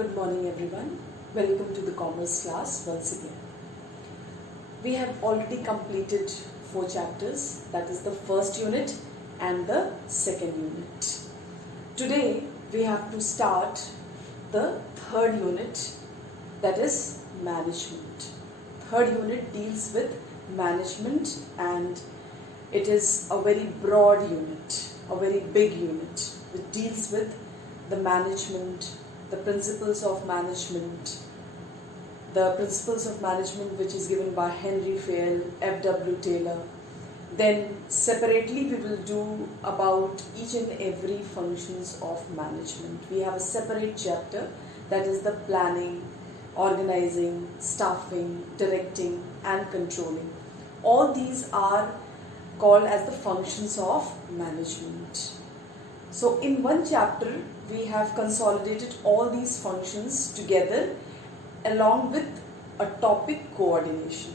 Good morning everyone. Welcome to the commerce class once again. We have already completed 4 chapters, that is the first unit and the second unit. Today we have to start the third unit, that is management. Third unit deals with management and it is a very broad unit, a very big unit which deals with the management, the principles of management which is given by Henry Fayol, F.W. Taylor. Then separately we will do about each and every functions of management. We have a separate chapter, that is the planning, organizing, staffing, directing and controlling. All these are called as the functions of management. So in one chapter we have consolidated all these functions together along with a topic coordination.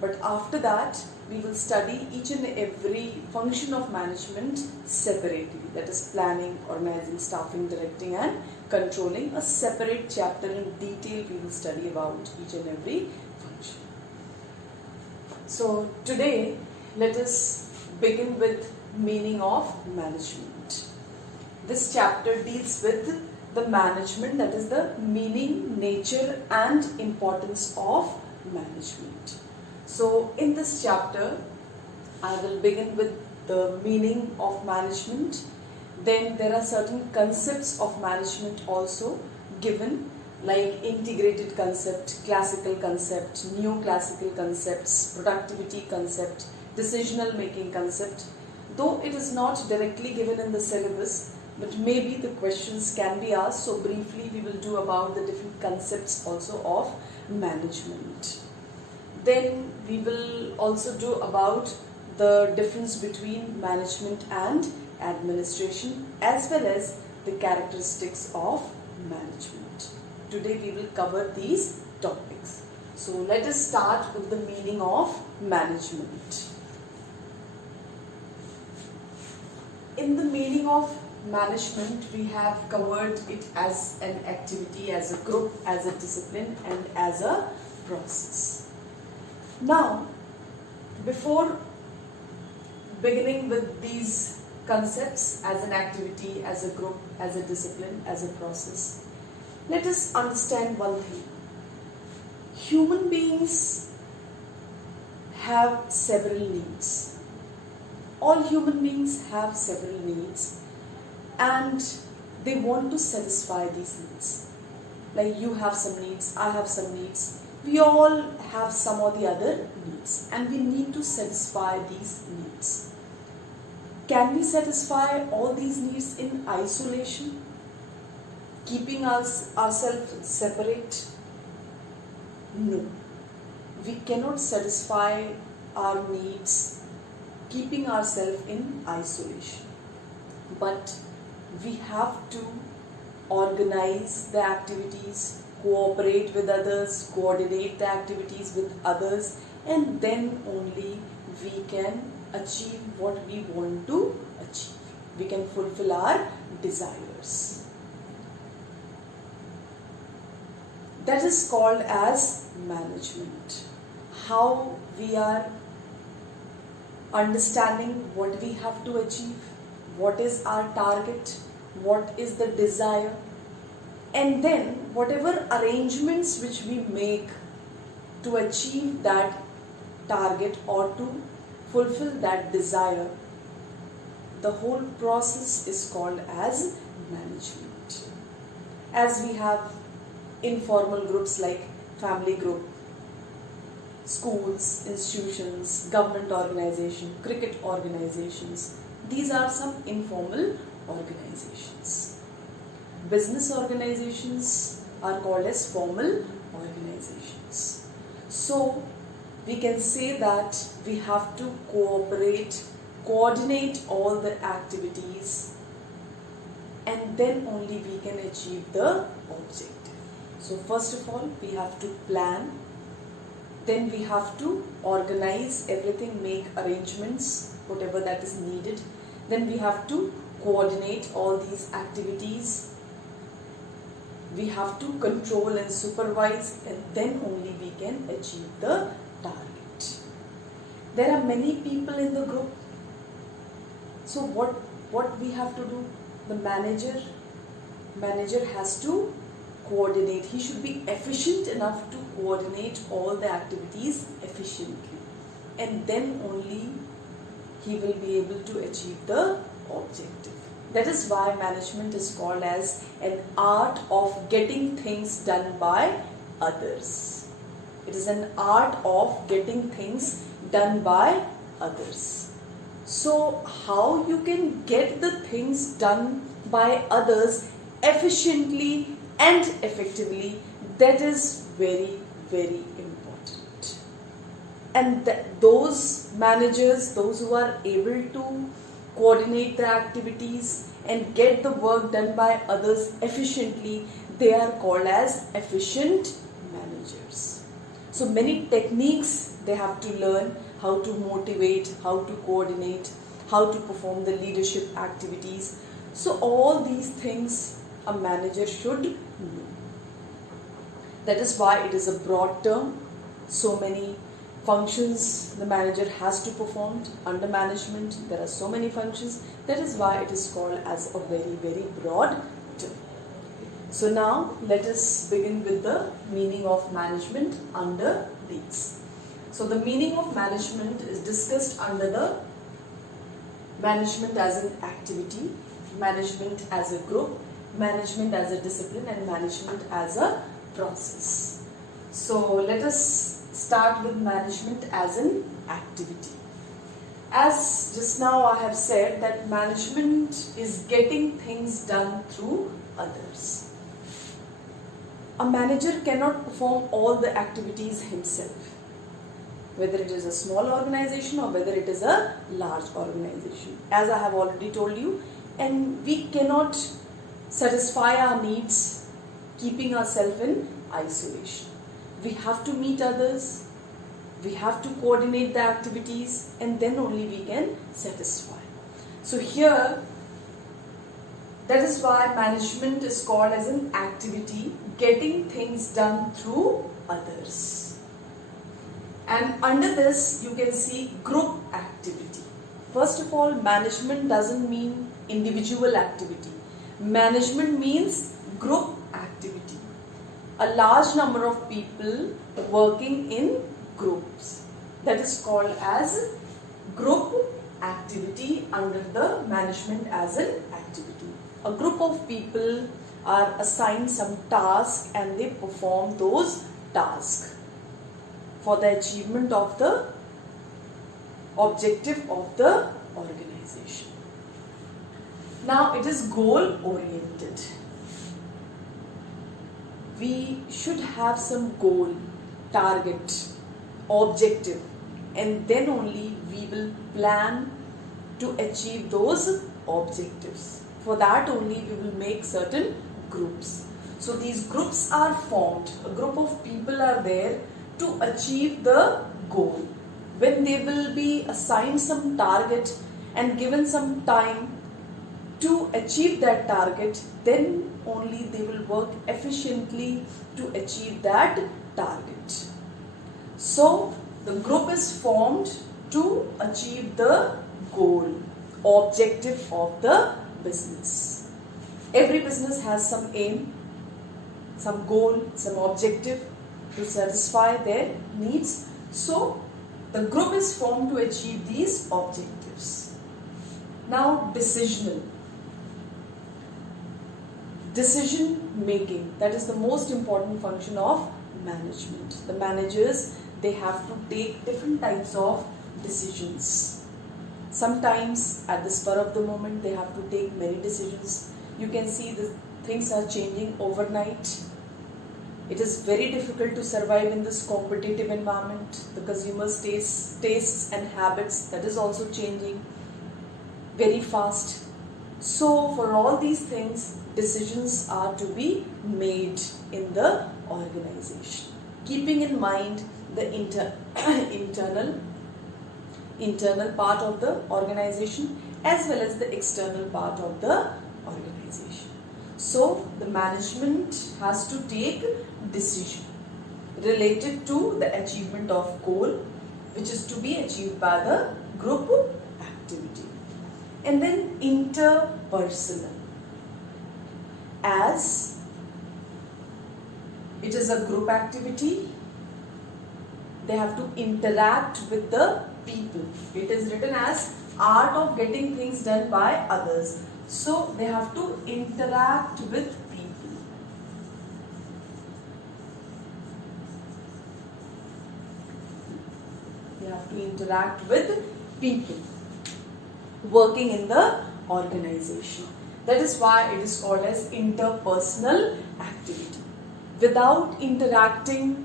But after that we will study each and every function of management separately, that is planning, organizing, staffing, directing and controlling. A separate chapter in detail we will study about each and every function. So today let us begin with meaning of management. This chapter deals with the management, that is the meaning, nature and importance of management. So in this chapter I will begin with the meaning of management. Then there are certain concepts of management also given, like integrated concept, classical concept, neoclassical concepts, productivity concept, decisional making concept. Though it is not directly given in the syllabus, but maybe the questions can be asked, so briefly we will do about the different concepts also of management. Then we will also do about the difference between management and administration as well as the characteristics of management. Today we will cover these topics. So let us start with the meaning of management. In the meaning of management, we have covered it as an activity, as a group, as a discipline and as a process. Now, before beginning with these concepts as an activity, as a group, as a discipline, as a process, let us understand one thing. Human beings have several needs. All human beings have several needs and they want to satisfy these needs. Like you have some needs, I have some needs. We all have some or the other needs and we need to satisfy these needs. Can we satisfy all these needs in isolation? Keeping ourselves separate? No. We cannot satisfy our needs keeping ourselves in isolation. But we have to organize the activities, cooperate with others, coordinate the activities with others, and then only we can achieve what we want to achieve. We can fulfill our desires. That is called as management. How we are understanding what we have to achieve, what is our target, what is the desire, and then whatever arrangements which we make to achieve that target or to fulfill that desire, the whole process is called as management. As we have informal groups like family group, schools, institutions, government organization, cricket organizations. These are some informal organizations. Business organizations are called as formal organizations. So we can say that we have to cooperate, coordinate all the activities and then only we can achieve the objective. So first of all we have to plan. Then we have to organize everything, make arrangements, whatever that is needed. Then we have to coordinate all these activities. We have to control and supervise, and then only we can achieve the target. There are many people in the group. So what we have to do? The manager has to coordinate. He should be efficient enough to coordinate all the activities efficiently, and then only he will be able to achieve the objective. That is why management is called as an art of getting things done by others. It is an art of getting things done by others. So how you can get the things done by others efficiently and effectively, that is very, very important. And those managers, those who are able to coordinate the activities and get the work done by others efficiently, they are called as efficient managers. So many techniques they have to learn: how to motivate, how to coordinate, how to perform the leadership activities. So all these things a manager should know. That is why it is a broad term. So many functions the manager has to perform under management. There are so many functions. That is why it is called as a very, very broad term. So now let us begin with the meaning of management under these. So the meaning of management is discussed under the management as an activity, management as a group, management as a discipline, and management as a process. So let us start with management as an activity. As just now I have said that management is getting things done through others. A manager cannot perform all the activities himself, whether it is a small organization or whether it is a large organization. As I have already told you, and we cannot satisfy our needs keeping ourselves in isolation. We have to meet others, we have to coordinate the activities, and then only we can satisfy. So here, that is why management is called as an activity, getting things done through others. And under this, you can see group activity. First of all, management doesn't mean individual activity. Management means group activity. A large number of people working in groups. That is called as group activity under the management as an activity. A group of people are assigned some task and they perform those tasks for the achievement of the objective of the organization. Now it is goal oriented. We should have some goal, target, objective, and then only we will plan to achieve those objectives. For that only we will make certain groups. So these groups are formed. A group of people are there to achieve the goal. When they will be assigned some target and given some time to achieve that target, then only they will work efficiently to achieve that target. So the group is formed to achieve the goal, objective of the business. Every business has some aim, some goal, some objective to satisfy their needs. So the group is formed to achieve these objectives. Now decision making, that is the most important function of management. The managers, they have to take different types of decisions. Sometimes at the spur of the moment they have to take many decisions. You can see the things are changing overnight. It is very difficult to survive in this competitive environment. The consumer's tastes and habits, that is also changing very fast. So for all these things, decisions are to be made in the organization, keeping in mind the internal part of the organization as well as the external part of the organization. So the management has to take decision related to the achievement of goal, which is to be achieved by the group activity. And then interpersonal, as it is a group activity, they have to interact with the people. It is written as art of getting things done by others. So they have to interact with people. They have to interact with people working in the organization. That is why it is called as interpersonal activity. Without interacting,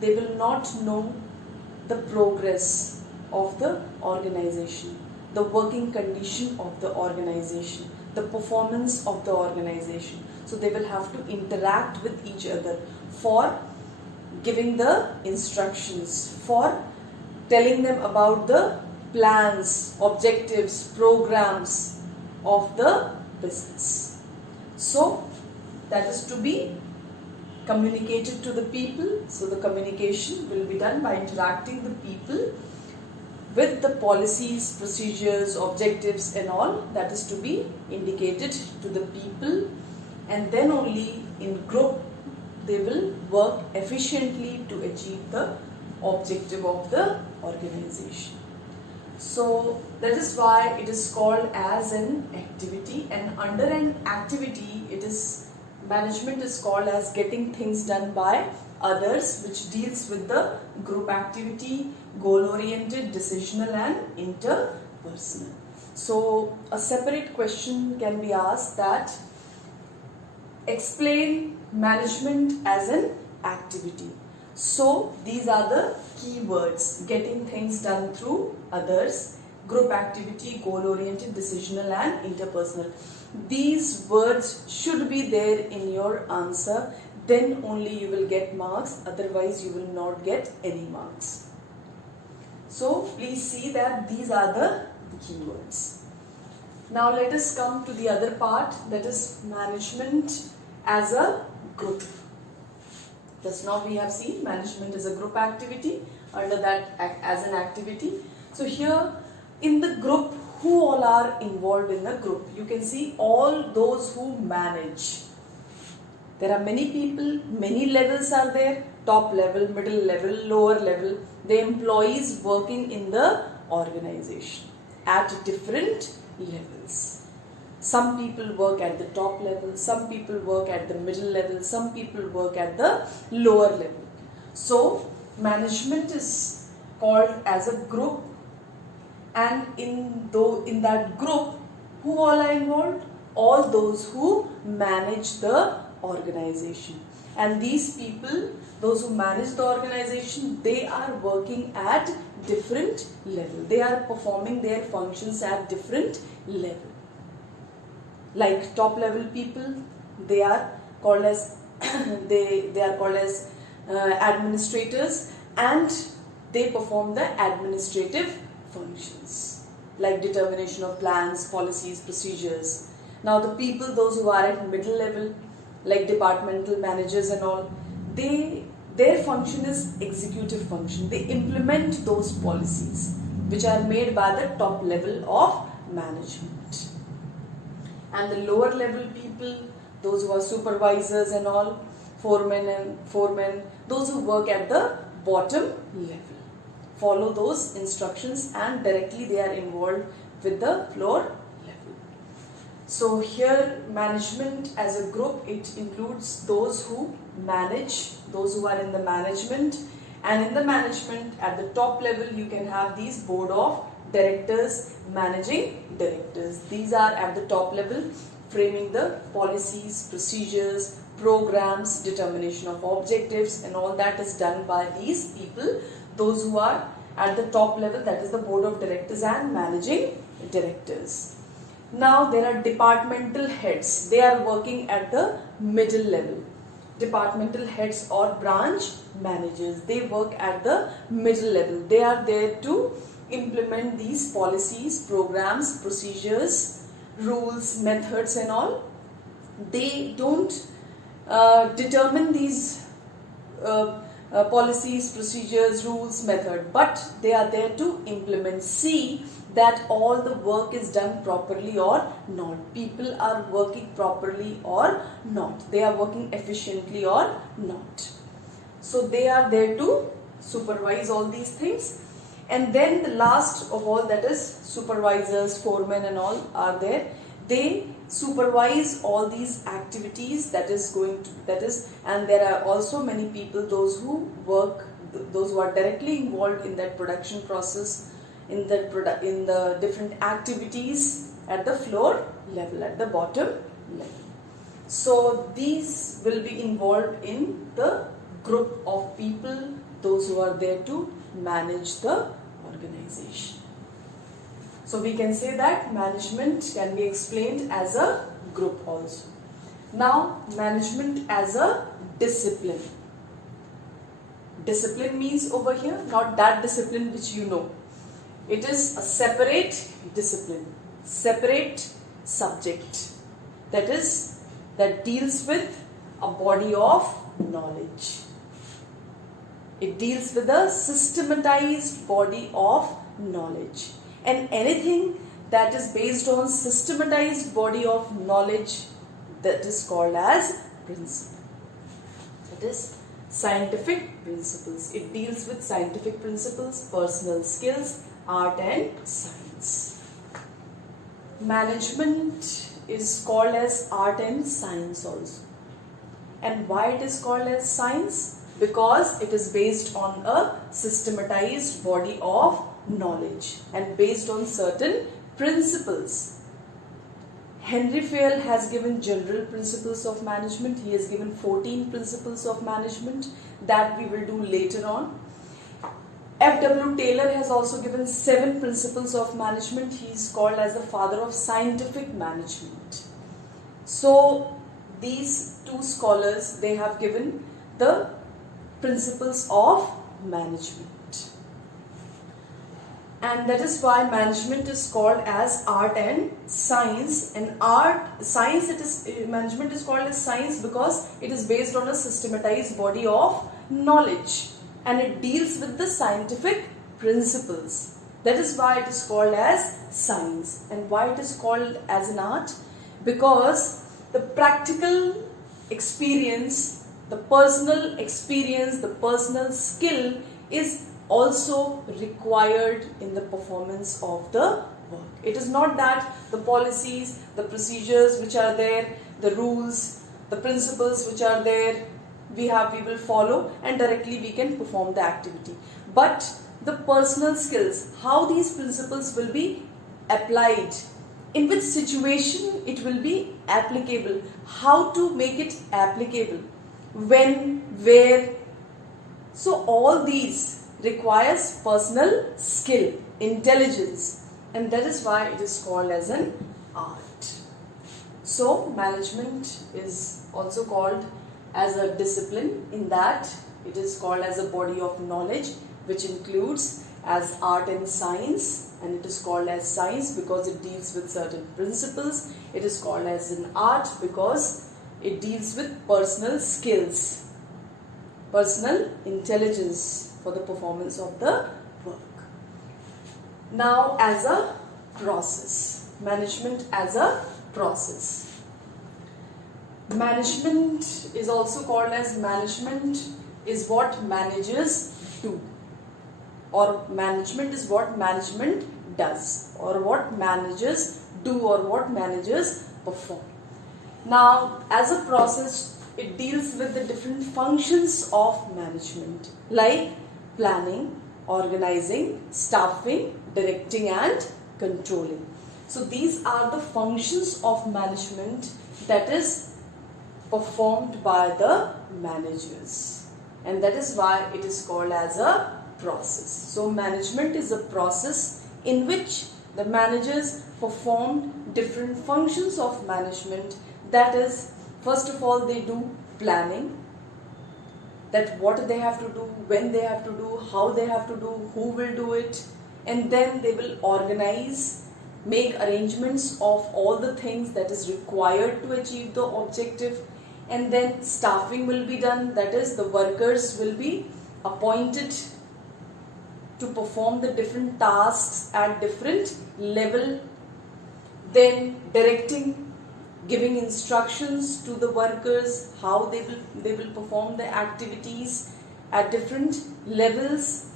they will not know the progress of the organization, the working condition of the organization, the performance of the organization. So they will have to interact with each other for giving the instructions, for telling them about the plans, objectives, programs of the business. So that is to be communicated to the people. So the communication will be done by interacting the people with the policies, procedures, objectives and all that is to be indicated to the people, and then only in group they will work efficiently to achieve the objective of the organization. So that is why it is called as an activity, and under an activity it is management is called as getting things done by others, which deals with the group activity, goal oriented, decisional and interpersonal. So a separate question can be asked that explain management as an activity. So these are the key words: getting things done through others, group activity, goal oriented, decisional and interpersonal. These words should be there in your answer, then only you will get marks, otherwise you will not get any marks. So please see that these are the keywords. Now let us come to the other part, that is management as a group. Just now we have seen management is a group activity, under that as an activity. So here in the group, who all are involved in the group? You can see all those who manage. There are many people, many levels are there: top level, middle level, lower level. The employees working in the organization at different levels. Some people work at the top level, some people work at the middle level, some people work at the lower level. So management is called as a group, and in that group, who all are involved? All those who manage the organization. And these people, those who manage the organization, they are working at different level. They are performing their functions at different level. Like top level people, they are called as administrators, and they perform the administrative functions like determination of plans, policies, procedures. Now the people, those who are at middle level, like departmental managers and all, their function is executive function. They implement those policies which are made by the top level of management. And the lower level people, those who are supervisors and all, foremen, those who work at the bottom level, follow those instructions and directly they are involved with the floor level. So here management as a group, it includes those who manage, those who are in the management, and in the management at the top level you can have these board of directors, managing directors. These are at the top level, framing the policies, procedures, programs, determination of objectives, and all that is done by these people, those who are at the top level, that is the board of directors and managing directors. Now there are departmental heads. They are working at the middle level. Departmental heads or branch managers, they work at the middle level. They are there to implement these policies, programs, procedures, rules, methods and all, They don't determine these policies, procedures, rules, method, but they are there to implement. See that all the work is done properly or not. People are working properly or not. They are working efficiently or not. So they are there to supervise all these things. And then the last of all, that is supervisors, foremen and all are there. They supervise all these activities and there are also many people, those who work, those who are directly involved in that production process, in the different activities at the floor level, at the bottom level. So these will be involved in the group of people, those who are there to manage the organization. So we can say that management can be explained as a group also. Now, management as a discipline. Discipline means over here, not that discipline which you know. It is a separate discipline, separate subject. That deals with a body of knowledge. It deals with a systematized body of knowledge. And anything that is based on systematized body of knowledge, that is called as principle. That is scientific principles. It deals with scientific principles, personal skills, art and science. Management is called as art and science also. And why it is called as science? Because it is based on a systematized body of knowledge and based on certain principles. Henry Fayol has given general principles of management. He has given 14 principles of management that we will do later on. F.W. Taylor has also given 7 principles of management. He is called as the father of scientific management. So these two scholars, they have given the principles of management. And that is why management is called as art and science. And management is called as science because it is based on a systematized body of knowledge and it deals with the scientific principles. That is why it is called as science. And why it is called as an art? Because the practical experience, the personal experience, the personal skill is also required in the performance of the work. It is not that the policies, the procedures which are there, the rules, the principles which are there, we will follow and directly we can perform the activity. But the personal skills, how these principles will be applied, in which situation it will be applicable, how to make it applicable, when, where. So all these requires personal skill, intelligence, and that is why it is called as an art. So management is also called as a discipline, in that it is called as a body of knowledge which includes as art and science, and it is called as science because it deals with certain principles. It is called as an art because it deals with personal skills, personal intelligence for the performance of the work. Now, as a process, management as a process. Management is also called as management is what managers do, or management is what management does, or what managers do, or what managers perform. Now, as a process, it deals with the different functions of management like planning, organizing, staffing, directing and controlling. So these are the functions of management that is performed by the managers, and that is why it is called as a process. So management is a process in which the managers perform different functions of management. That is, first of all, they do planning, that what they have to do, when they have to do, how they have to do, who will do it, and then they will organize make arrangements of all the things that is required to achieve the objective, and then staffing will be done, that is the workers will be appointed to perform the different tasks at different level, then directing, giving instructions to the workers how they will perform the activities at different levels,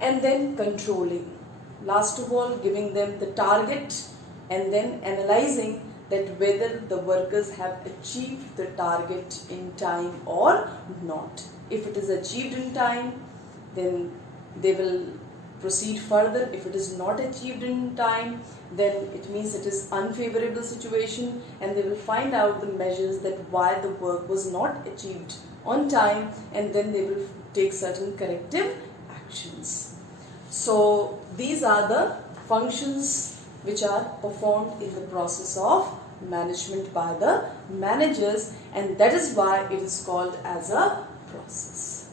and then controlling. Last of all, giving them the target and then analyzing that whether the workers have achieved the target in time or not. If it is achieved in time, then they will proceed further. If it is not achieved in time, then it means it is unfavorable situation, and they will find out the measures that why the work was not achieved on time, and then they will take certain corrective actions. So these are the functions which are performed in the process of management by the managers, and that is why it is called as a process.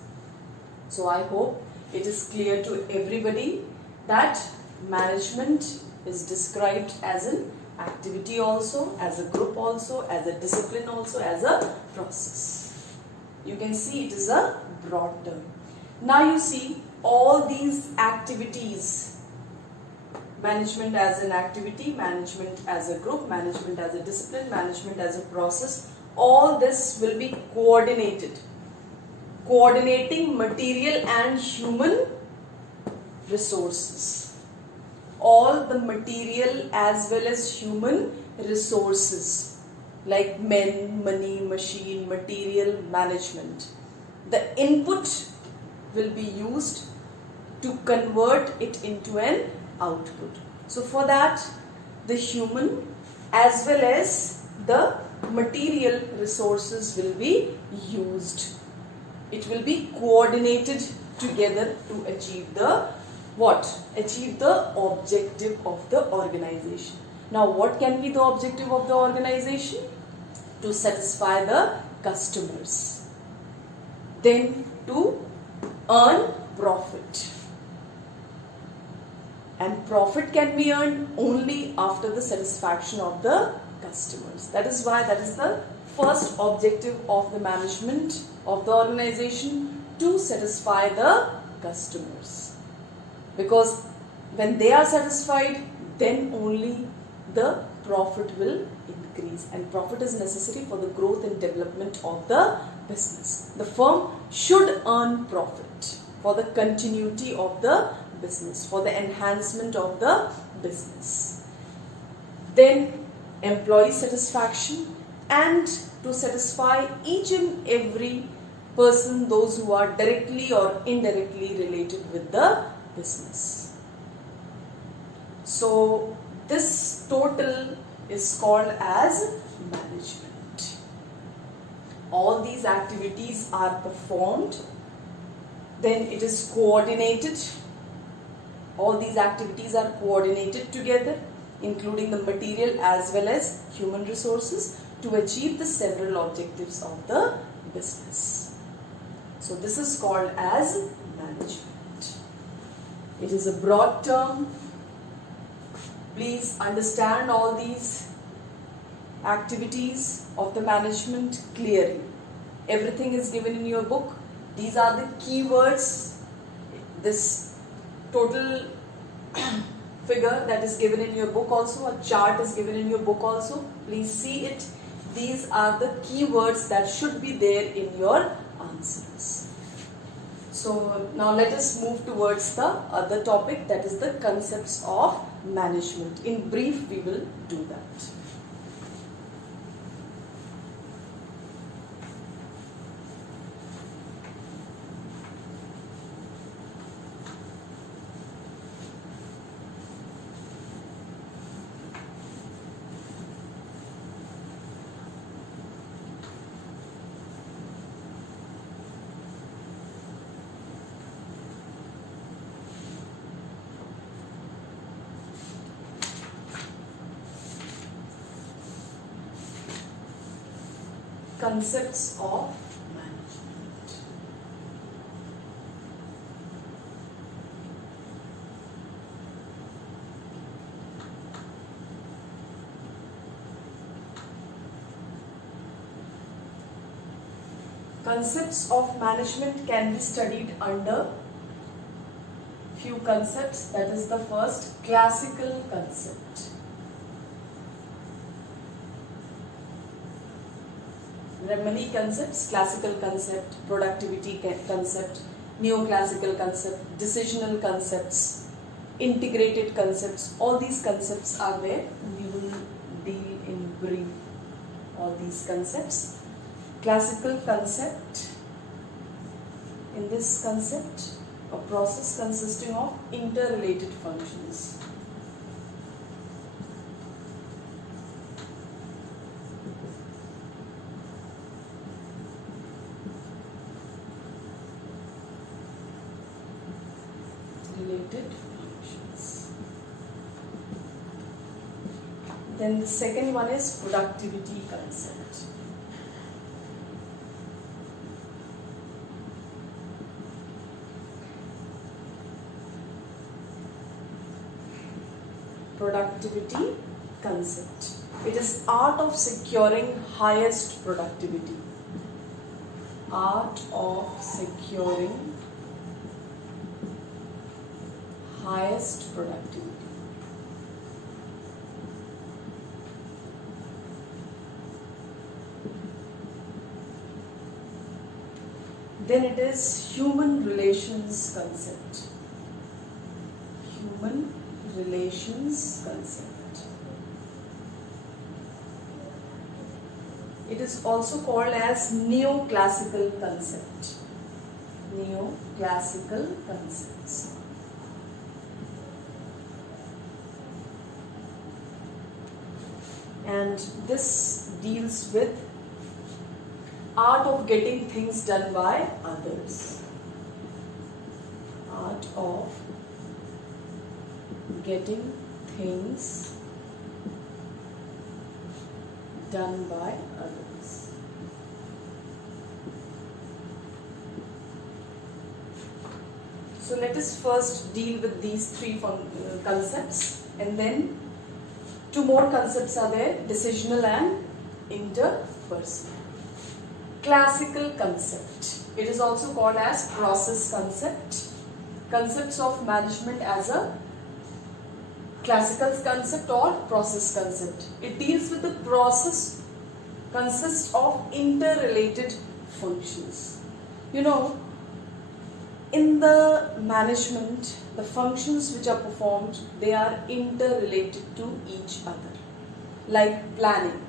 So I hope it is clear to everybody that management is described as an activity also, as a group also, as a discipline also, as a process. You can see it is a broad term. Now you see all these activities, management as an activity, management as a group, management as a discipline, management as a process, all this will be coordinated. Coordinating material and human resources. All the material as well as human resources like men, money, machine, material, management. The input will be used to convert it into an output. So for that, the human as well as the material resources will be used. It will be coordinated together to achieve the what? Achieve the objective of the organization. Now what can be the objective of the organization? To satisfy the customers. Then to earn profit. And profit can be earned only after the satisfaction of the customers. That is why that is the first objective of the management of the organization, to satisfy the customers. Because when they are satisfied, then only the profit will increase, and profit is necessary for the growth and development of the business. The firm should earn profit for the continuity of the business, for the enhancement of the business. Then employee satisfaction, and to satisfy each and every person, those who are directly or indirectly related with the business. So this total is called as management. All these activities are performed, then it is coordinated. All these activities are coordinated together, including the material as well as human resources, to achieve the several objectives of the business. So this is called as management. It is a broad term. Please understand all these activities of the management clearly. Everything is given in your book. These are the keywords. This total figure that is given in your book also, a chart is given in your book also. Please see it. These are the keywords that should be there in your answers. So now let us move towards the other topic, that is the concepts of management. In brief, we will do that. Concepts of management. Concepts of management can be studied under few concepts. That is the first, classical concept. There are many concepts: classical concept, productivity concept, neoclassical concept, decisional concepts, integrated concepts. All these concepts are there. We will deal in brief all these concepts. Classical concept. In this concept, a process consisting of interrelated functions. Related functions. Then the second one is productivity concept. Productivity concept. It is art of securing highest productivity. Art of securing highest productivity. Then it is human relations concept. Human relations concept. It is also called as neoclassical concept. Neoclassical concepts. And this deals with art of getting things done by others. Art of getting things done by others. So let us first deal with these three concepts, and then two more concepts are there: decisional and interpersonal. Classical concept. It is also called as process concept. Concepts of management as a classical concept or process concept. It deals with the process, consists of interrelated functions. You know, in the management, the functions which are performed, they are interrelated to each other. Like planning.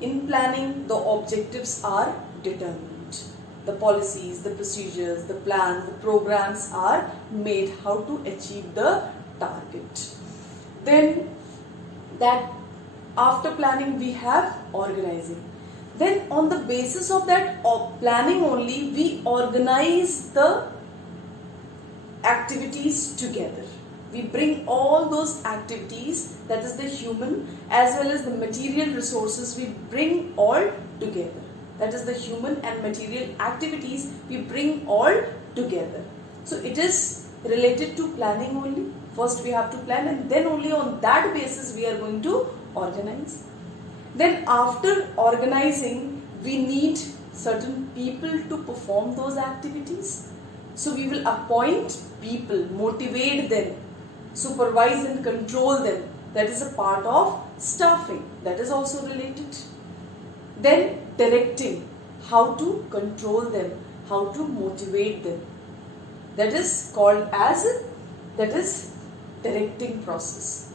In planning, the objectives are determined. The policies, the procedures, the plans, the programs are made how to achieve the target. Then that after planning we have organizing. Then on the basis of that planning only, we organize the activities together. We bring all those activities, that is the human as well as the material resources, we bring all together. That is the human and material activities, we bring all together. So it is related to planning only. First we have to plan, and then only on that basis we are going to organize. Then after organizing, we need certain people to perform those activities. So we will appoint people, motivate them, supervise and control them. That is a part of staffing. That is also related. Then directing, how to control them, how to motivate them. That is called as, that is directing process,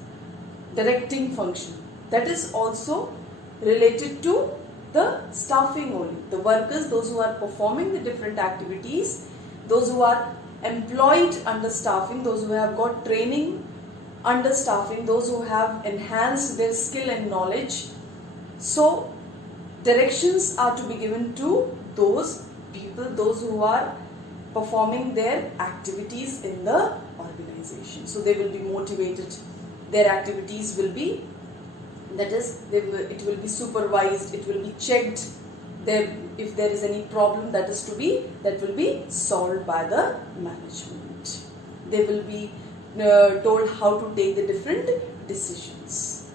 directing function. That is also related to the staffing only. The workers, those who are performing the different activities, those who are employed under staffing, those who have got training under staffing, those who have enhanced their skill and knowledge. So directions are to be given to those people, those who are performing their activities in the organization. So they will be motivated, their activities will be, that is, it will be supervised, it will be checked. If there is any problem that will be solved by the management. They will be told how to take the different decisions.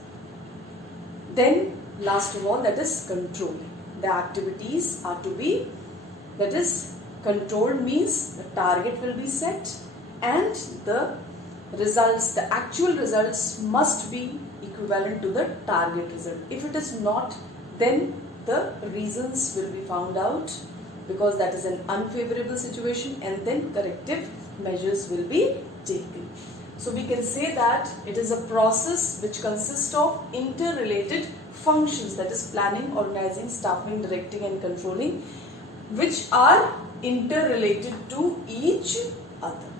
Then last of all, that is controlling. The activities are to be That is, controlled means the target will be set and the results, the actual results must be equivalent to the target result. If it is not, then the reasons will be found out, because that is an unfavorable situation, and then corrective measures will be taken. So we can say that it is a process which consists of interrelated functions, that is planning, organizing, staffing, directing and controlling, which are interrelated to each other.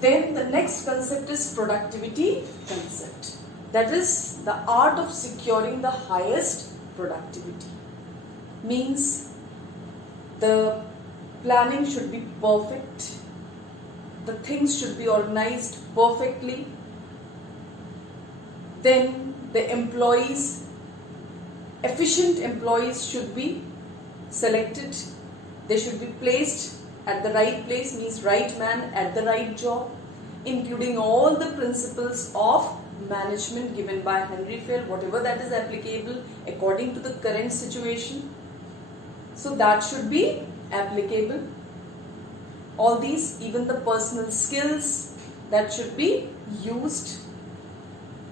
Then the next concept is productivity concept. That is the art of securing the highest productivity. Means the planning should be perfect, the things should be organized perfectly, then the employees, efficient employees should be selected, they should be placed at the right place, means right man at the right job, including all the principles of management given by Henry Feld, whatever that is applicable according to the current situation. So that should be applicable. All these, even the personal skills, that should be used,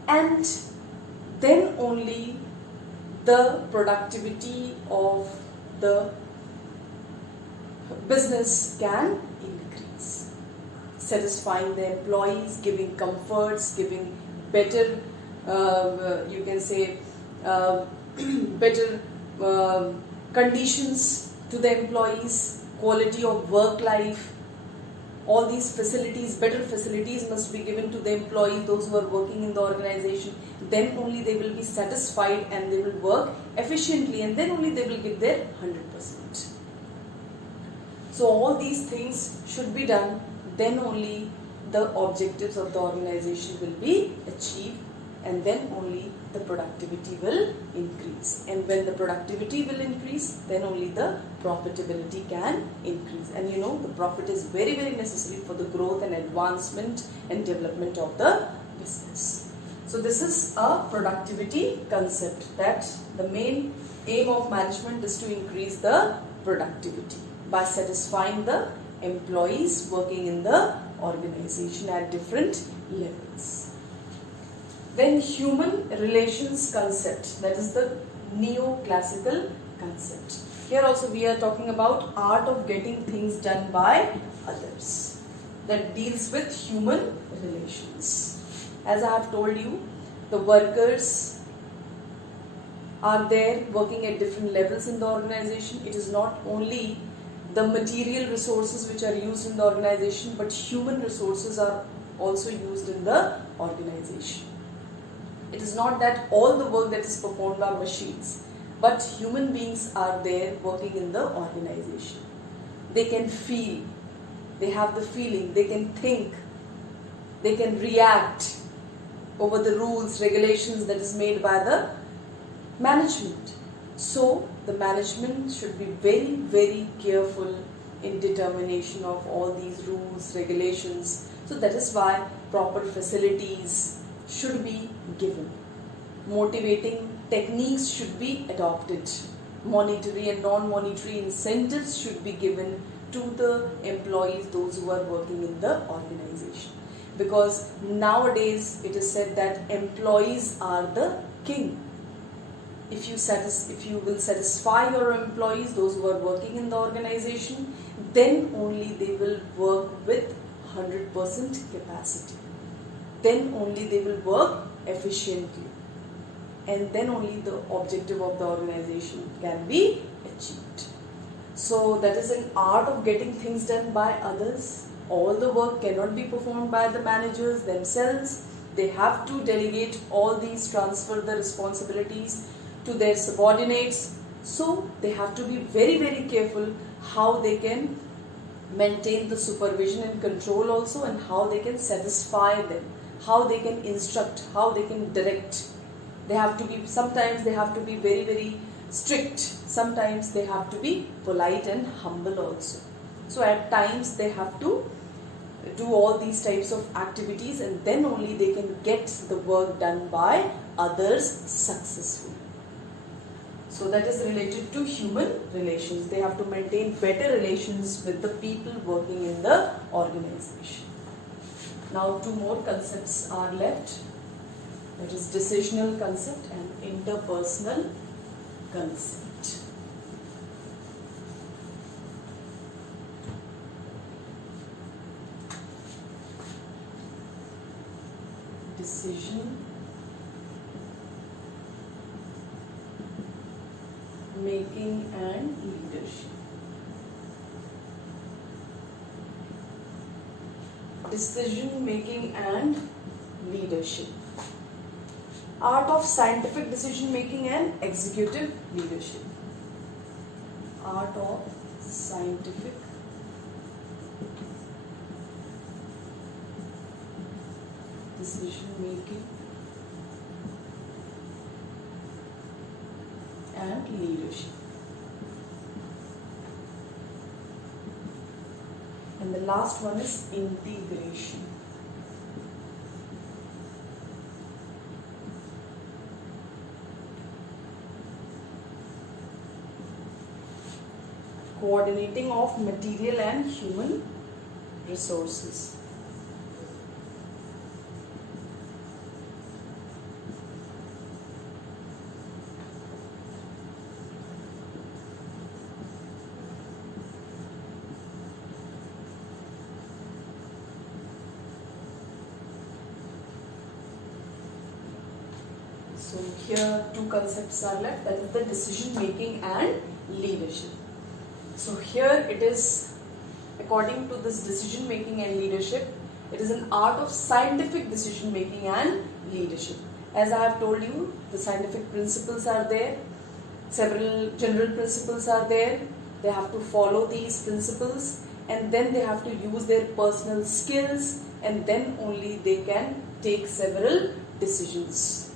and then only the productivity of the business can increase. Satisfying the employees, giving comforts, giving better, you can say, better conditions to the employees, quality of work life, all these facilities, better facilities must be given to the employees, those who are working in the organization. Then only they will be satisfied and they will work efficiently, and then only they will give their 100%. So all these things should be done, then only the objectives of the organization will be achieved, and then only the productivity will increase. And when the productivity will increase, then only the profitability can increase. And you know, the profit is very, very necessary for the growth and advancement and development of the business. So this is a productivity concept, that the main aim of management is to increase the productivity by satisfying the employees working in the organization at different levels. Then human relations concept, that is the neoclassical concept. Here also we are talking about art of getting things done by others, that deals with human relations. As I have told you, the workers are there working at different levels in the organization. It is not only the material resources which are used in the organization, but human resources are also used in the organization. It is not that all the work that is performed by machines, but human beings are there working in the organization. They can feel, they have the feeling, they can think, they can react over the rules, regulations that is made by the management. So the management should be very, very careful in determination of all these rules, regulations. So that is why proper facilities should be given. Motivating techniques should be adopted. Monetary and non-monetary incentives should be given to the employees, those who are working in the organization. Because nowadays it is said that employees are the king. If you will satisfy your employees, those who are working in the organization, then only they will work with 100% capacity. Then only they will work efficiently. And then only the objective of the organization can be achieved. So that is an art of getting things done by others. All the work cannot be performed by the managers themselves. They have to delegate all these, transfer the responsibilities to their subordinates. So they have to be very, very careful how they can maintain the supervision and control also, and how they can satisfy them, how they can instruct, how they can direct. They have to be, sometimes they have to be very, very strict. Sometimes they have to be polite and humble also. So at times they have to do all these types of activities, and then only they can get the work done by others successfully. So that is related to human relations. They have to maintain better relations with the people working in the organization. Now 2 more concepts are left. That is decisional concept and interpersonal concept. Decision making and leadership. Decision making and leadership. Art of scientific decision making and executive leadership. Art of scientific decision making and leadership. And the last one is integration. Coordinating of material and human resources. So here 2 concepts are left, that is the decision making and leadership. So here it is, according to this decision making and leadership, it is an art of scientific decision making and leadership. As I have told you, the scientific principles are there, several general principles are there. They have to follow these principles and then they have to use their personal skills and then only they can take several decisions.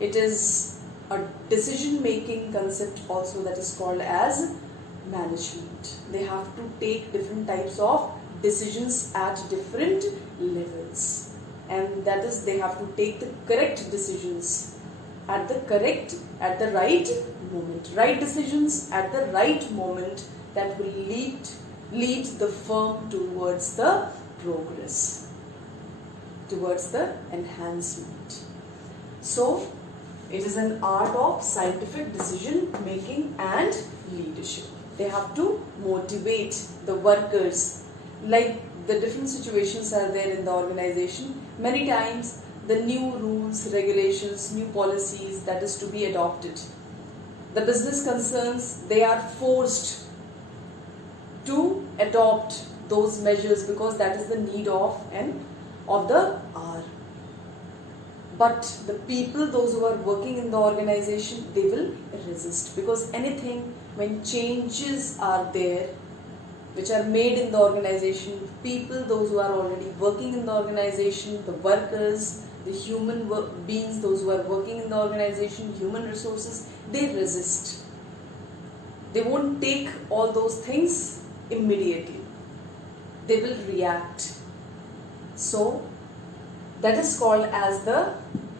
It is a decision making concept also that is called as management. They have to take different types of decisions at different levels, and that is they have to take the correct decisions at the right moment. Right decisions at the right moment that will lead the firm towards the progress, towards the enhancement. So it is an art of scientific decision making and leadership. They have to motivate the workers. Like the different situations are there in the organization. Many times the new rules, regulations, new policies that is to be adopted. The business concerns, they are forced to adopt those measures because that is the need of the hour. But the people, those who are working in the organization, they will resist, because anything when changes are there which are made in the organization, people, those who are already working in the organization, the workers, the human beings, those who are working in the organization, human resources, they resist. They won't take all those things immediately. They will react. So that is called as the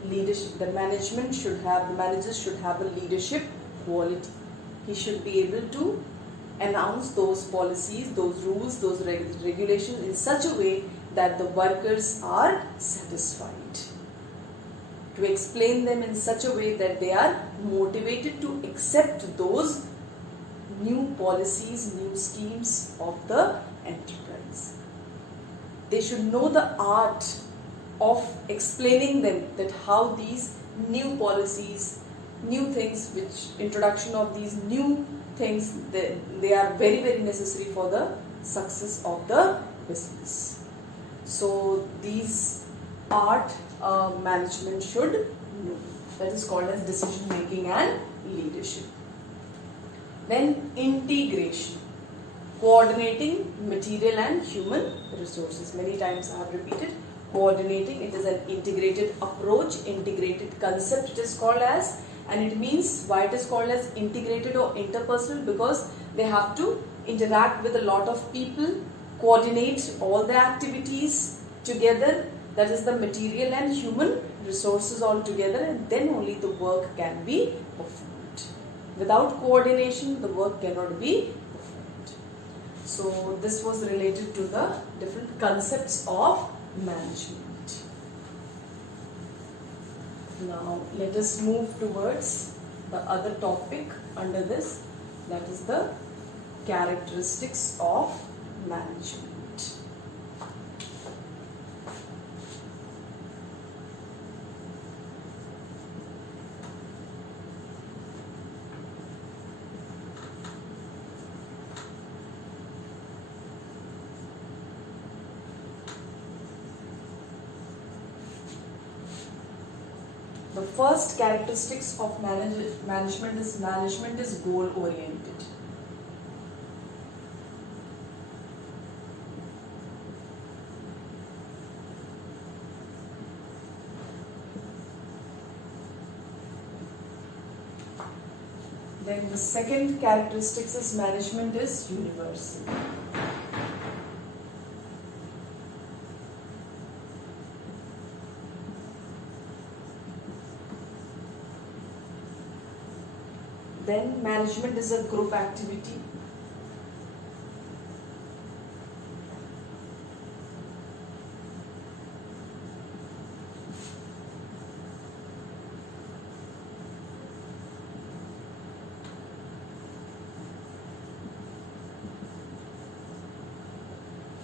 leadership. The managers should have a leadership quality. He should be able to announce those policies, those rules, those regulations in such a way that the workers are satisfied. To explain them in such a way that they are motivated to accept those new policies, new schemes of the enterprise. They should know the art of explaining them that how these new policies, new things, which introduction of these new things, they are very, very necessary for the success of the business. So these art management should know. That is called as decision making and leadership. Then integration, coordinating material and human resources. Many times I have repeated. Coordinating, it is an integrated approach, integrated concept it is called as, and it means why it is called as integrated or interpersonal, because they have to interact with a lot of people, coordinate all the activities together, that is the material and human resources all together, and then only the work can be performed. Without coordination, the work cannot be performed. So this was related to the different concepts of management. Now let us move towards the other topic under this, that is the characteristics of management. The first characteristics of management is goal oriented. Then the second characteristics is management is universal. Then management is a group activity.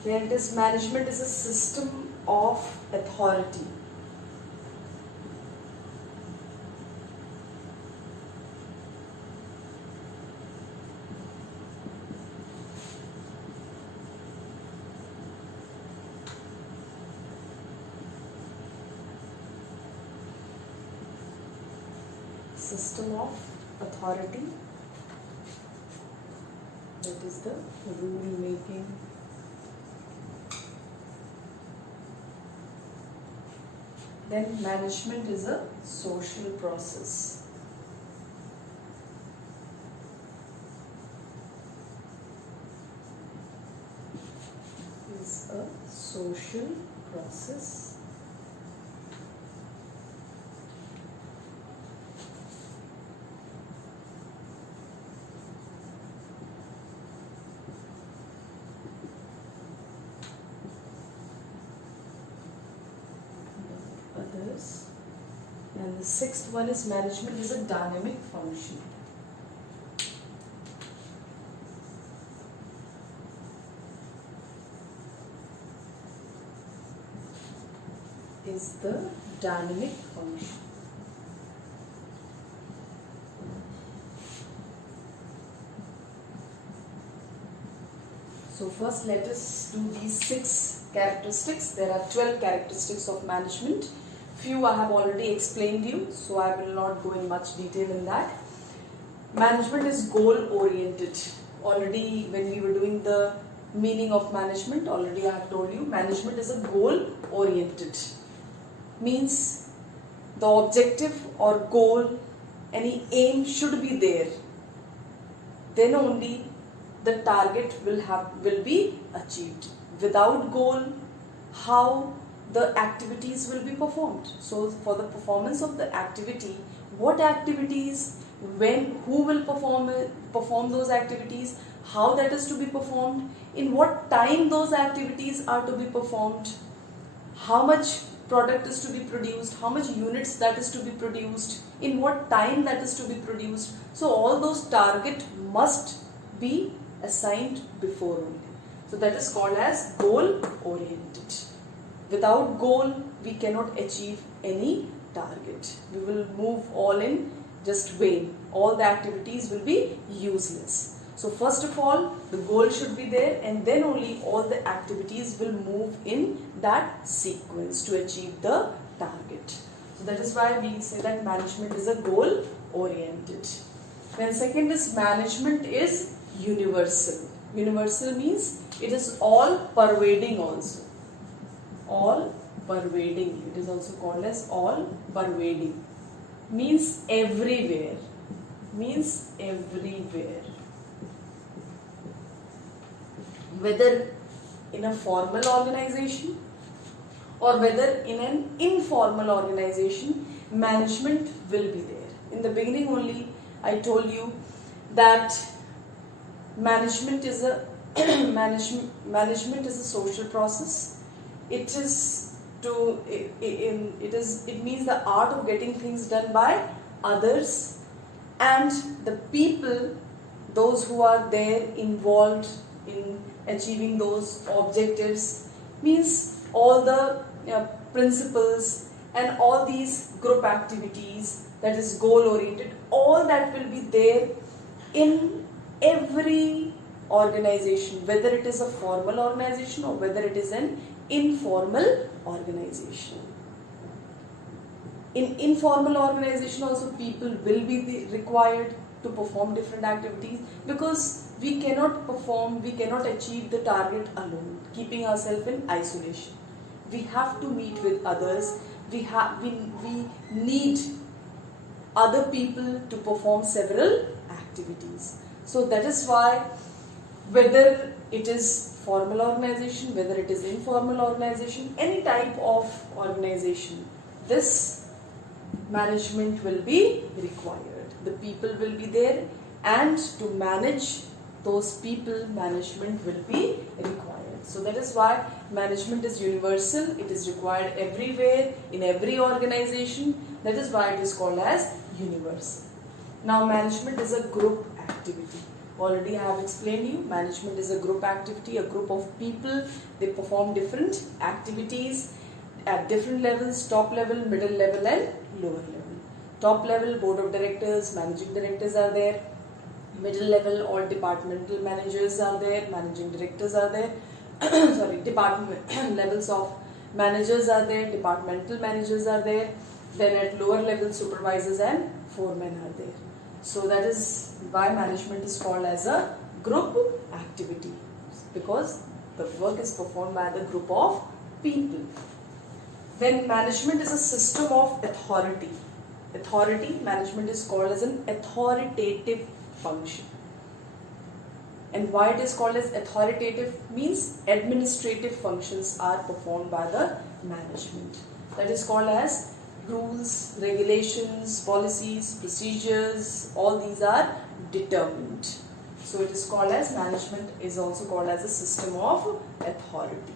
Then it is management is a system of authority. System of authority, that is the rule making. Then management is a social process. Is a social process. Others. And the sixth one is management is a dynamic function. Is the dynamic function. So first let us do these 6 characteristics. There are 12 characteristics of management. Few I have already explained you, so I will not go in much detail in that. Management is goal oriented. Already when we were doing the meaning of management, already I have told you, management is a goal oriented. Means the objective or goal, any aim should be there. Then only the target will be achieved. Without goal, how the activities will be performed? So for the performance of the activity, what activities, when, who will perform those activities, how that is to be performed, in what time those activities are to be performed, how much product is to be produced, how much units that is to be produced, in what time that is to be produced. So all those target must be assigned before only. So that is called as goal oriented. Without goal, we cannot achieve any target. We will move all in just vain. All the activities will be useless. So first of all, the goal should be there, and then only all the activities will move in that sequence to achieve the target. So that is why we say that management is a goal oriented. Then second is management is universal. Universal means it is all pervading also. All pervading. It is also called as all pervading. Means everywhere. Means everywhere. Whether in a formal organization or whether in an informal organization, management will be there. In the beginning only I told you that management is a management is a social process. It is it means the art of getting things done by others, and the people, those who are there involved in achieving those objectives, means all the principles and all these group activities, that is goal oriented, all that will be there in every organization, whether it is a formal organization or whether it is an informal organization. In informal organization also, people will be required to perform different activities, because we cannot achieve the target alone, keeping ourselves in isolation. We have to meet with others. We need other people to perform several activities. So that is why, whether it is formal organization, whether it is informal organization, any type of organization, this management will be required. The people will be there, and to manage those people, management will be required. So that is why management is universal. It is required everywhere, in every organization. That is why it is called as universal. Now, management is a group activity. Already I have explained you, management is a group activity, a group of people. They perform different activities at different levels: top level, middle level and lower level. Top level, board of directors, managing directors are there. Middle level, all departmental managers are there, managing directors are there. Department levels of managers are there, departmental managers are there. Then at lower level, supervisors and foremen are there. So that is why management is called as a group activity, because the work is performed by the group of people. Then management is a system of authority. Management is called as an authoritative function. And why it is called as authoritative means administrative functions are performed by the management. That is called as rules, regulations, policies, procedures, all these are determined. So it is called as, management is also called as a system of authority.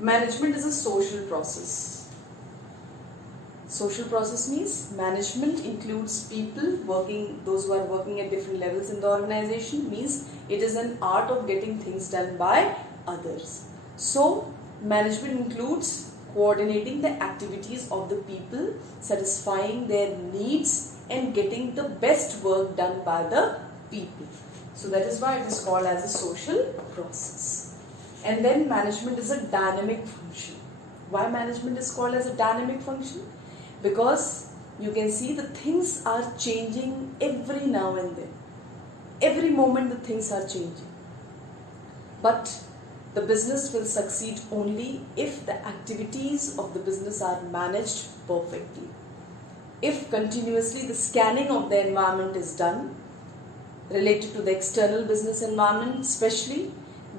Management is a social process. Social process means management includes people working, those who are working at different levels in the organization, means it is an art of getting things done by others. So management includes coordinating the activities of the people, satisfying their needs and getting the best work done by the people. So that is why it is called as a social process. And then management is a dynamic function. Why management is called as a dynamic function? Because you can see the things are changing every now and then. Every moment the things are changing. But the business will succeed only if the activities of the business are managed perfectly. If continuously the scanning of the environment is done, related to the external business environment especially,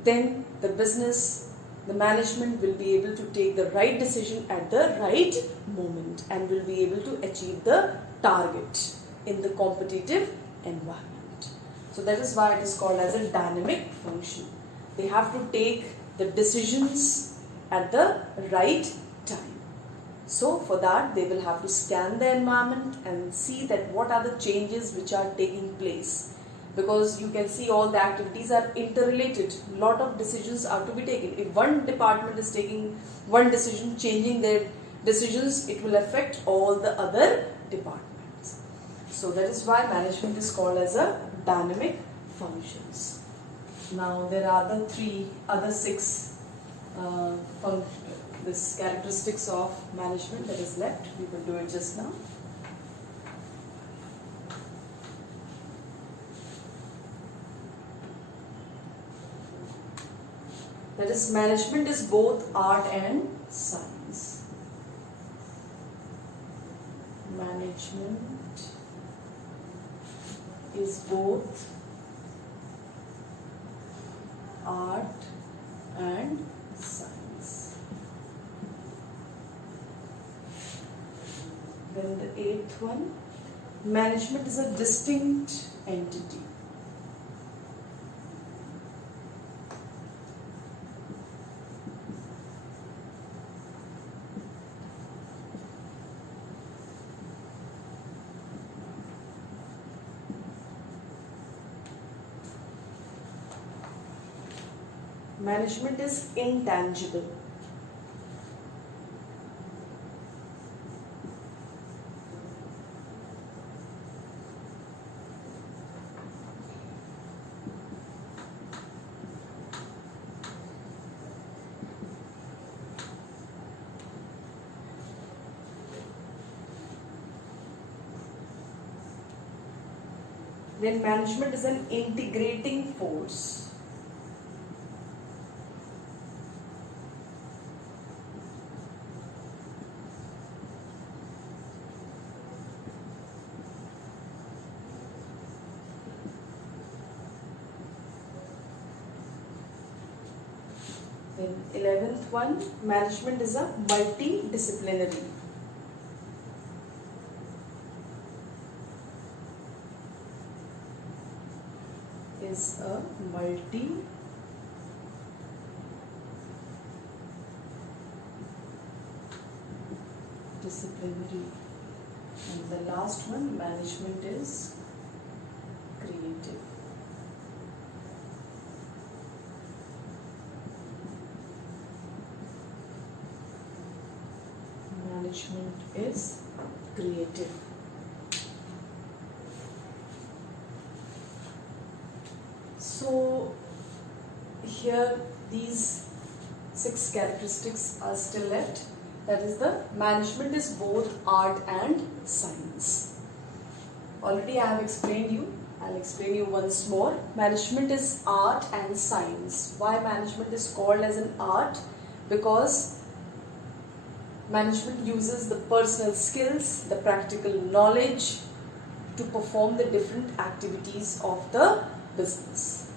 then the management will be able to take the right decision at the right moment and will be able to achieve the target in the competitive environment. So that is why it is called as a dynamic function. They have to take the decisions at the right time. So for that they will have to scan the environment and see that what are the changes which are taking place. Because you can see all the activities are interrelated. Lot of decisions are to be taken. If one department is taking one decision, changing their decisions, it will affect all the other departments. So that is why management is called as a dynamic functions. Now there are the other six characteristics of management that is left. We will do it just now. That is, management is both art and science. Management is both art and science. Then the eighth one, Management is a distinct entity. Management is intangible. Then management is an integrating force. Then 11th one, management is a multidisciplinary. Is a multidisciplinary. And the last one, management is creative. Management is creative. So here these 6 characteristics are still left. That is, the management is both art and science. Already I have explained you. I'll explain you once more. Management is art and science. Why management is called as an art? Because management uses the personal skills, the practical knowledge to perform the different activities of the business.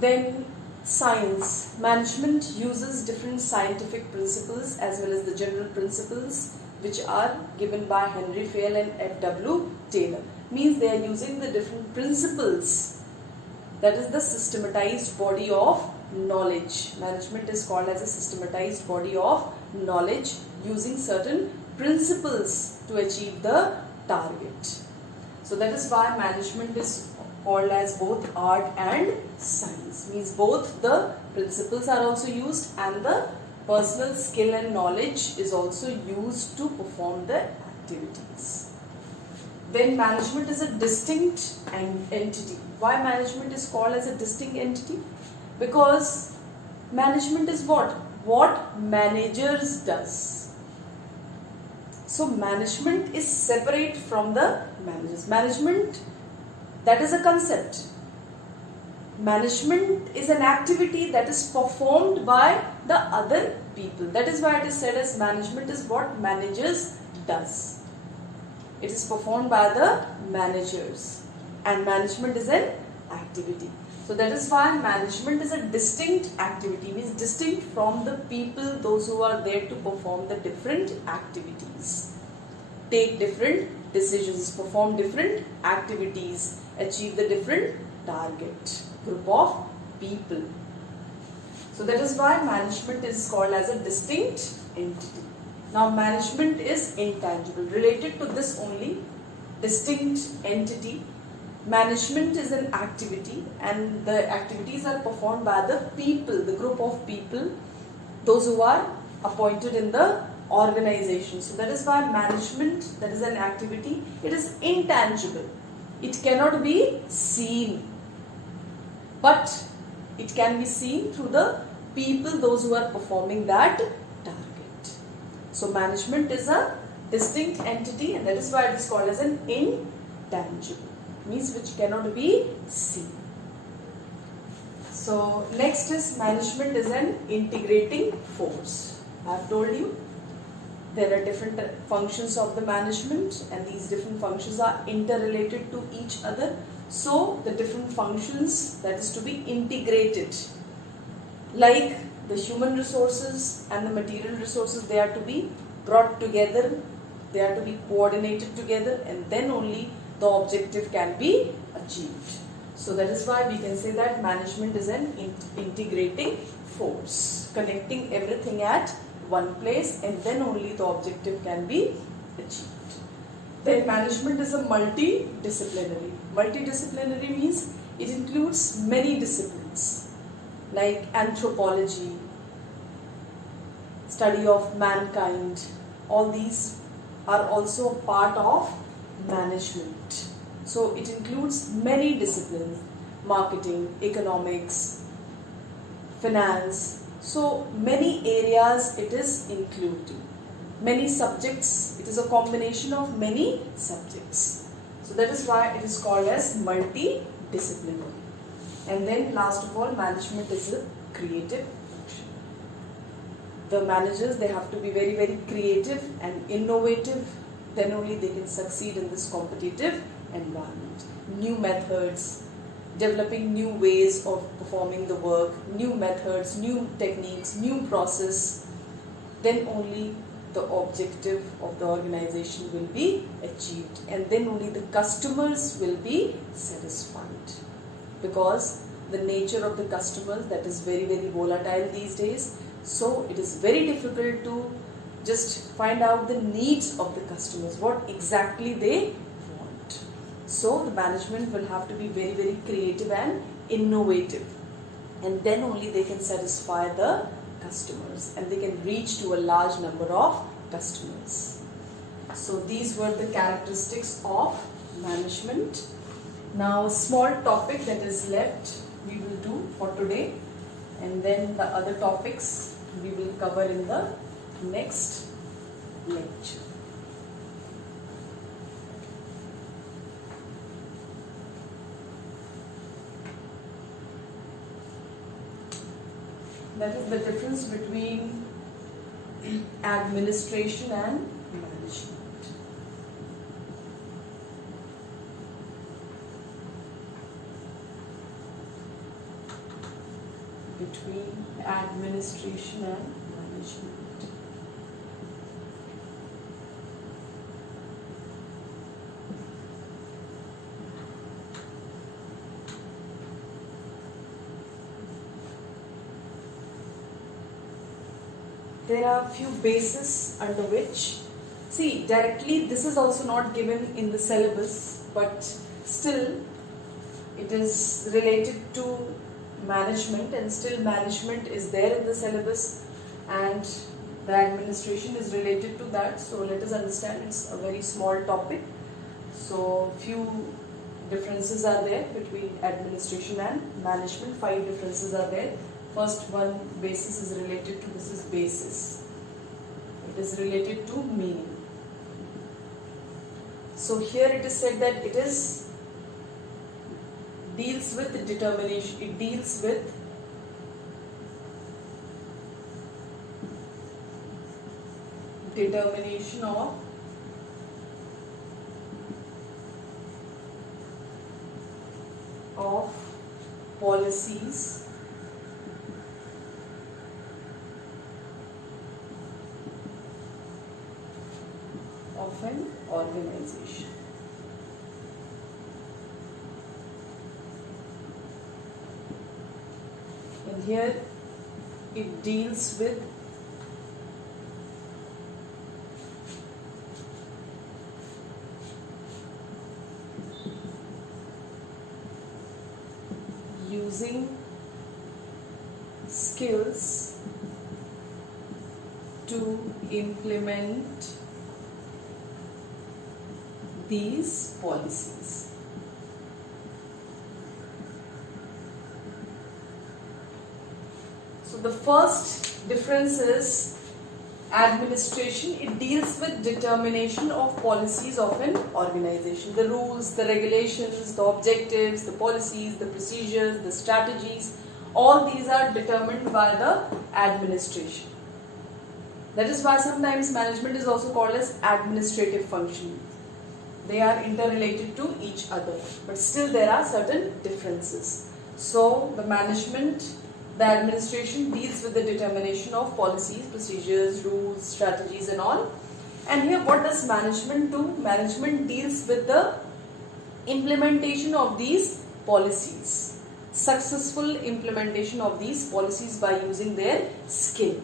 Then science. Management uses different scientific principles as well as the general principles which are given by Henry Fail and F.W. Taylor. Means they are using the different principles. That is the systematized body of knowledge. Management is called as a systematized body of knowledge using certain principles to achieve the target. So that is why management is called as both art and science. Means both the principles are also used and the personal skill and knowledge is also used to perform the activities. Then management is a distinct entity. Why management is called as a distinct entity? Because management is what? What managers does. So management is separate from the managers. Management, that is a concept. Management is an activity that is performed by the other people. That is why it is said as management is what managers does. It is performed by the managers and management is an activity. So that is why management is a distinct activity, means distinct from the people, those who are there to perform the different activities, take different decisions, perform different activities, achieve the different target group of people. So that is why management is called as a distinct entity. Now management is intangible. Related to this only, distinct entity, management is an activity and the activities are performed by the people, the group of people, those who are appointed in the organization. So that is why management, that is an activity, it is intangible. It cannot be seen, but it can be seen through the people, those who are performing that target. So management is a distinct entity and that is why it is called as an intangible, means which cannot be seen. So next is management is an integrating force. I have told you there are different functions of the management and these different functions are interrelated to each other. So the different functions that is to be integrated, like the human resources and the material resources, they are to be brought together They are to be coordinated together, and then only the objective can be achieved. So that is why we can say that management is an integrating force, connecting everything at one place, and then only the objective can be achieved. Then management is a multidisciplinary. Multidisciplinary means it includes many disciplines like anthropology, study of mankind. All these are also part of management. So it includes many disciplines: marketing, economics, finance. So many areas it is including. Many subjects, it is a combination of many subjects. So that is why it is called as multidisciplinary. And then last of all, management is a creative function. The managers, they have to be very, very creative and innovative. Then only they can succeed in this competitive environment. New methods, developing new ways of performing the work, new methods, new techniques, new process. Then only the objective of the organization will be achieved, and then only the customers will be satisfied, because the nature of the customers, that is very, very volatile these days. So it is very difficult to just find out the needs of the customers, what exactly they want. So the management will have to be very, very creative and innovative, and then only they can satisfy the customers, and they can reach to a large number of customers. So these were the characteristics of management. Now a small topic that is left we will do for today, and then the other topics we will cover in the next lecture. That is the difference between administration and management. Between administration and management. There are few bases under which, see, directly this is also not given in the syllabus, but still it is related to management, and still management is there in the syllabus, and the administration is related to that. So let us understand, it's a very small topic. So few differences are there between administration and management. 5 differences are there. First one basis is related to, this is basis. It is related to meaning. So here it is said that it is deals with determination. It deals with determination of policies of an organization. And here it deals with using skills to implement these policies. So the first difference is administration. It deals with determination of policies of an organization. The rules, the regulations, the objectives, the policies, the procedures, the strategies, all these are determined by the administration. That is why sometimes management is also called as administrative function. They are interrelated to each other, but still there are certain differences. So the management, the administration deals with the determination of policies, procedures, rules, strategies and all, And here what does management do? Management deals with the implementation of these policies, successful implementation of these policies by using their skill.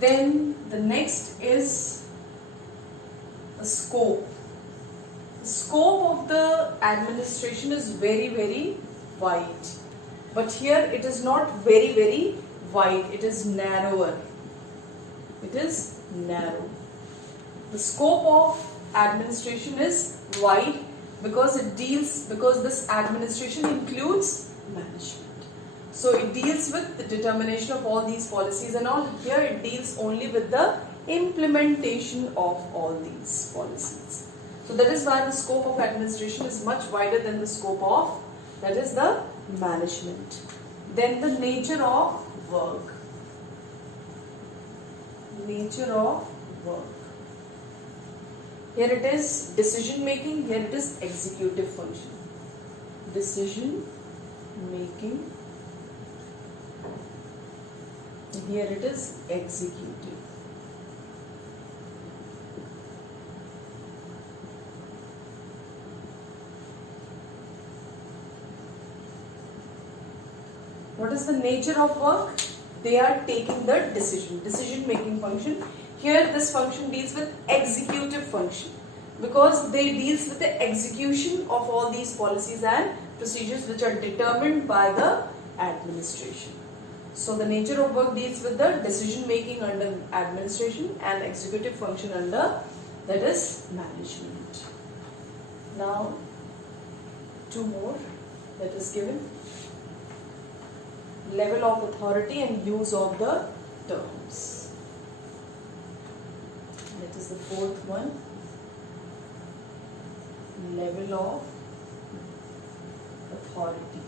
Then the next is the scope. The scope of the administration is very wide, but here it is not very wide, it is narrower. It is narrow. The scope of administration is wide because this administration includes management. So it deals with the determination of all these policies and all. Here it deals only with the implementation of all these policies. So that is why the scope of administration is much wider than the scope of, that is, the management. Then the nature of work. Nature of work. Here it is decision making, here it is executive function. Decision making, here it is executive. What is the nature of work? They are taking the decision making function. Here this function deals with executive function because they deals with the execution of all these policies and procedures which are determined by the administration. So the nature of work deals with the decision making under administration and executive function under, that is, management. Now two more that is given. Level of authority and use of the terms. That is the fourth one. Level of authority.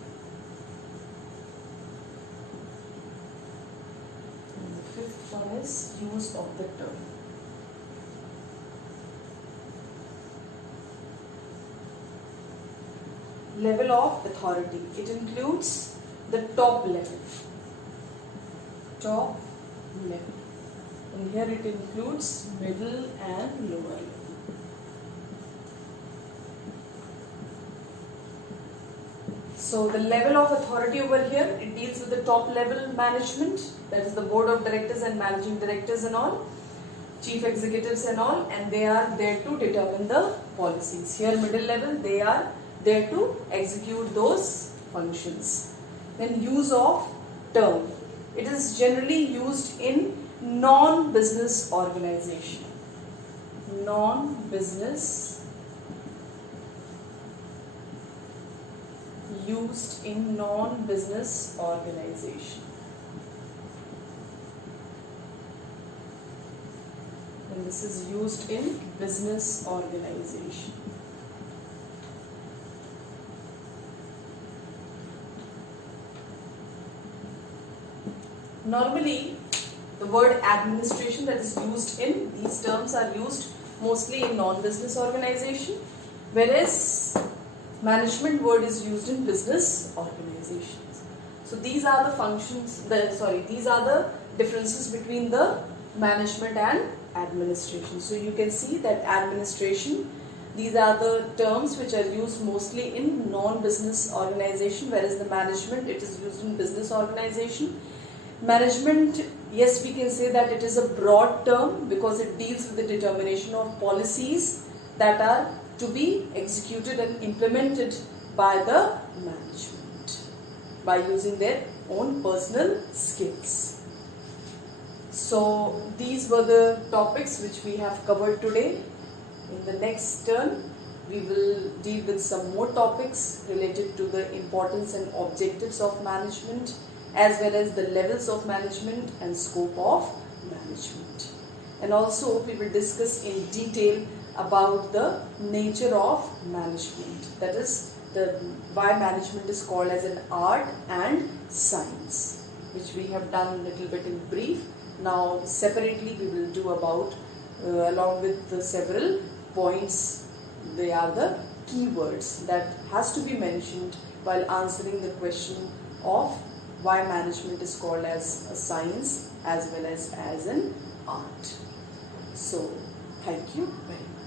And the fifth one is use of the term. Level of authority. It includes the top level. Top level. And here it includes middle and lower level. So the level of authority over here, it deals with the top level management, that is the board of directors and managing directors and all, chief executives and all, and they are there to determine the policies. Here middle level, they are there to execute those functions. Then use of term. It is generally used in non-business organization. Non-business, used in non-business organization. And this is used in business organization. Normally, the word administration that is used in these terms are used mostly in non-business organization, whereas management word is used in business organizations. So these are the functions, these are the differences between the management and administration. So you can see that administration, these are the terms which are used mostly in non-business organization, whereas the management, it is used in business organization. Management, yes, we can say that it is a broad term because it deals with the determination of policies that are to be executed and implemented by the management by using their own personal skills. So these were the topics which we have covered today. In the next turn, we will deal with some more topics related to the importance and objectives of management, as well as the levels of management and scope of management. And also we will discuss in detail about the nature of management, that is why management is called as an art and science, which we have done a little bit in brief. Now separately we will do about along with the several points. They are the keywords that has to be mentioned while answering the question of why management is called as a science as well as an art. So Thank you very much.